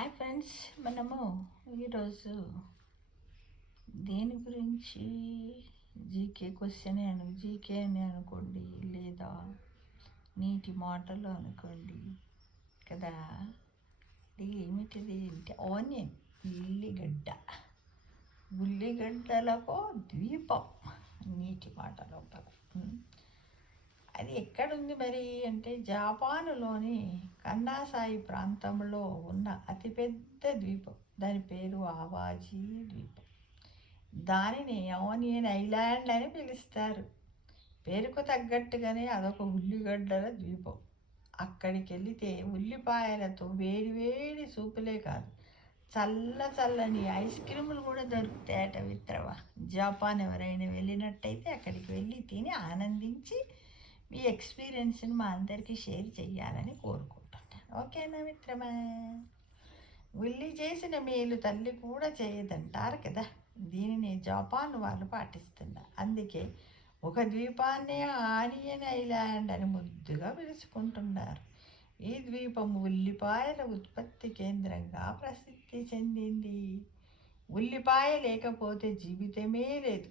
Hi friends, మనము ఈరోజు దేని గురించి జీకే క్వశ్చన్ జీకే అని అనుకోండి, లేదా నీటి మాటలు అనుకోండి కదా. ఇది ఏమిటిది అంటే ఆనియన్, ఉల్లిగడ్డలకు ద్వీపం నీటి మాట లోపల. అది ఎక్కడుంది మరి అంటే జపాన్లోని కన్నాసాయి ప్రాంతంలో ఉన్న అతిపెద్ద ద్వీపం. దాని పేరు ఆవాజీ ద్వీపం. దానిని ఆనియన్ ఐలాండ్ అని పిలుస్తారు. పేరుకు తగ్గట్టుగానే అదొక ఉల్లిగడ్డల ద్వీపం. అక్కడికి వెళితే ఉల్లిపాయలతో వేడి వేడి సూపులే కాదు, చల్లని ఐస్ క్రీములు కూడా దొరుకుతాయట మిత్రమా. జపాన్ ఎవరైనా వెళ్ళినట్టయితే అక్కడికి వెళ్ళి తిని ఆనందించి మీ ఎక్స్పీరియన్స్ని మా అందరికీ షేర్ చేయాలని కోరుకుంటున్నాను. ఓకేనా మిత్రమా? ఉల్లి చేసిన మేలు తల్లి కూడా చేయదంటారు కదా. దీనిని జపాన్ వాళ్ళు పాటిస్తున్నారు. అందుకే ఒక ద్వీపాన్ని ఆనియన్ ఐలాండ్ అని ముద్దుగా పిలుచుకుంటున్నారు. ఈ ద్వీపం ఉల్లిపాయల ఉత్పత్తి కేంద్రంగా ప్రసిద్ధి చెందింది. ఉల్లిపాయ లేకపోతే జీవితమే లేదు.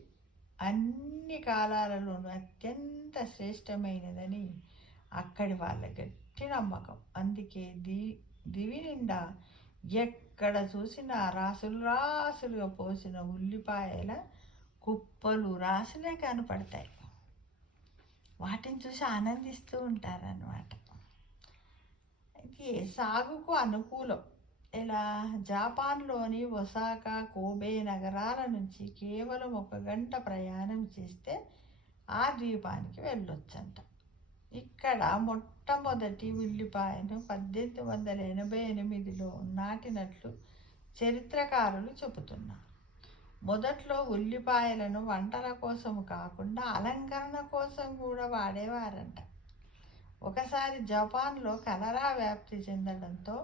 అన్ని కాలాలలోనూ అత్యంత శ్రేష్టమైనదని అక్కడి వాళ్ళ గట్టి నమ్మకం. అందుకే దివి నిండా ఎక్కడ చూసినా రాసులుగా పోసిన ఉల్లిపాయల కుప్పలు రాసులే కనపడతాయి. వాటిని చూసి ఆనందిస్తూ ఉంటారన్నమాట. ఇది సాగుకు అనుకూలం. ఇలా జపాన్లోని ఒసాకా, కోబే నగరాల నుంచి కేవలం 1 గంట ప్రయాణం చేస్తే ఆ ద్వీపానికి వెళ్ళొచ్చంట. ఇక్కడ మొట్టమొదటి ఉల్లిపాయను 1888లో నాటినట్లు చరిత్రకారులు చెబుతున్నారు. మొదట్లో ఉల్లిపాయలను వంటల కోసం కాకుండా అలంకరణ కోసం కూడా వాడేవారంట. ఒకసారి జపాన్లో కలరా వ్యాప్తి చెందడంతో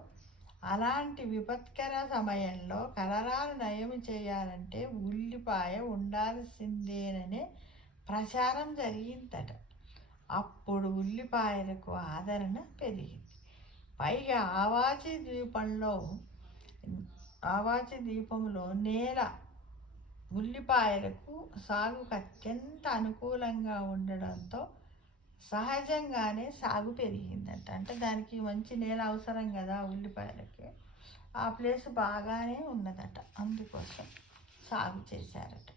అలాంటి విపత్కర సమయంలో కలరాను నయం చేయాలంటే ఉల్లిపాయ ఉండాల్సిందేననే ప్రచారం జరిగిందట. అప్పుడు ఉల్లిపాయలకు ఆదరణ పెరిగింది. పైగా ఆవాజీ ద్వీపంలో నేల ఉల్లిపాయలకు సాగుకు అత్యంత అనుకూలంగా ఉండడంతో సహజంగానే సాగు పెరిగిందట. అంటే దానికి మంచి నేల అవసరం కదా ఉల్లిపాయలకి. ఆ ప్లేస్ బాగానే ఉన్నదట, అందుకోసం సాగు చేశారట.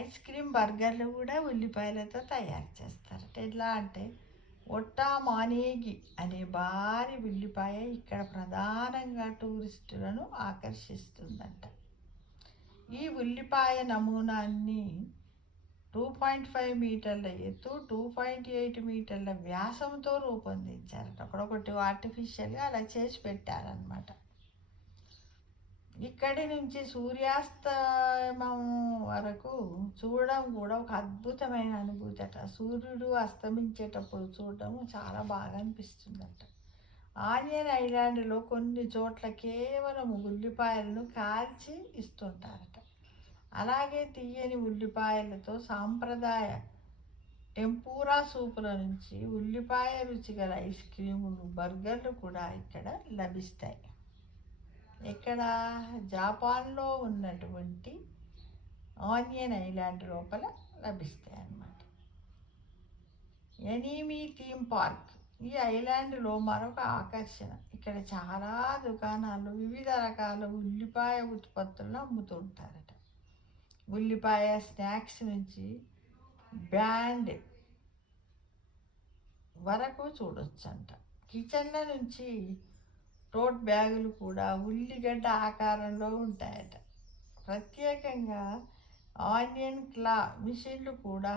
ఐస్ క్రీమ్, బర్గర్లు కూడా ఉల్లిపాయలతో తయారు చేస్తారట. ఎట్లా అంటే ఒట్టామానేగి అనే భారీ ఉల్లిపాయ ఇక్కడ ప్రధానంగా టూరిస్టులను ఆకర్షిస్తుందంట. ఈ ఉల్లిపాయ నమూనాన్ని 2.5 మీటర్ల ఎత్తు, 2.8 మీటర్ల వ్యాసంతో రూపొందించారట. ఒకటి ఆర్టిఫిషియల్గా అలా చేసి పెట్టారనమాట. ఇక్కడి నుంచి సూర్యాస్తమం వరకు చూడడం కూడా ఒక అద్భుతమైన అనుభూతి అట. సూర్యుడు అస్తమించేటప్పుడు చూడడం చాలా బాగా అనిపిస్తుందట. ఆనియన్ ఐలాండ్లో కొన్ని చోట్ల కేవలం ఉల్లిపాయలను కాల్చి ఇస్తుంటారట. అలాగే తీయని ఉల్లిపాయలతో సాంప్రదాయ టెంపూరా సూపుల నుంచి ఉల్లిపాయ రుచి గల ఐస్ క్రీములు, బర్గర్లు కూడా ఇక్కడ లభిస్తాయి. ఇక్కడ జపాన్లో ఉన్నటువంటి ఆనియన్ ఐలాండ్ లోపల లభిస్తాయి అన్నమాట. ఎనీమీ థీమ్ పార్క్ ఈ ఐలాండ్లో మరొక ఆకర్షణ. ఇక్కడ చాలా దుకాణాలు వివిధ రకాల ఉల్లిపాయ ఉత్పత్తులను అమ్ముతుంటారట. ఉల్లిపాయ స్నాక్స్ నుంచి బ్యాండ్ వరకు చూడొచ్చంట. కిచెన్ల నుంచి టోట్ బ్యాగులు కూడా ఉల్లిగడ్డ ఆకారంలో ఉంటాయట. ప్రత్యేకంగా ఆనియన్ క్లా మిషన్లు కూడా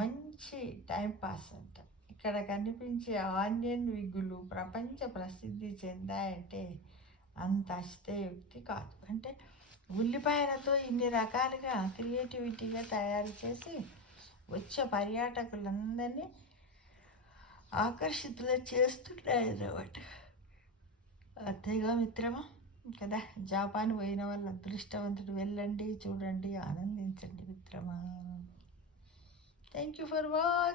మంచి టైంపాస్ అంట. ఇక్కడ కనిపించే ఆనియన్ విగ్గులు ప్రపంచ ప్రసిద్ధి చెందాయంటే అంత అతిశయోక్తి కాదు. అంటే ఉల్లిపాయలతో ఇన్ని రకాలుగా క్రియేటివిటీగా తయారు చేసి వచ్చే పర్యాటకులందరినీ ఆకర్షితులు చేస్తున్నాయి అన్నమాట. అంతేగా మిత్రమా కదా. జపాన్ పోయిన వాళ్ళు అదృష్టవంతుడు. వెళ్ళండి, చూడండి, ఆనందించండి మిత్రమా. Thank you for watching.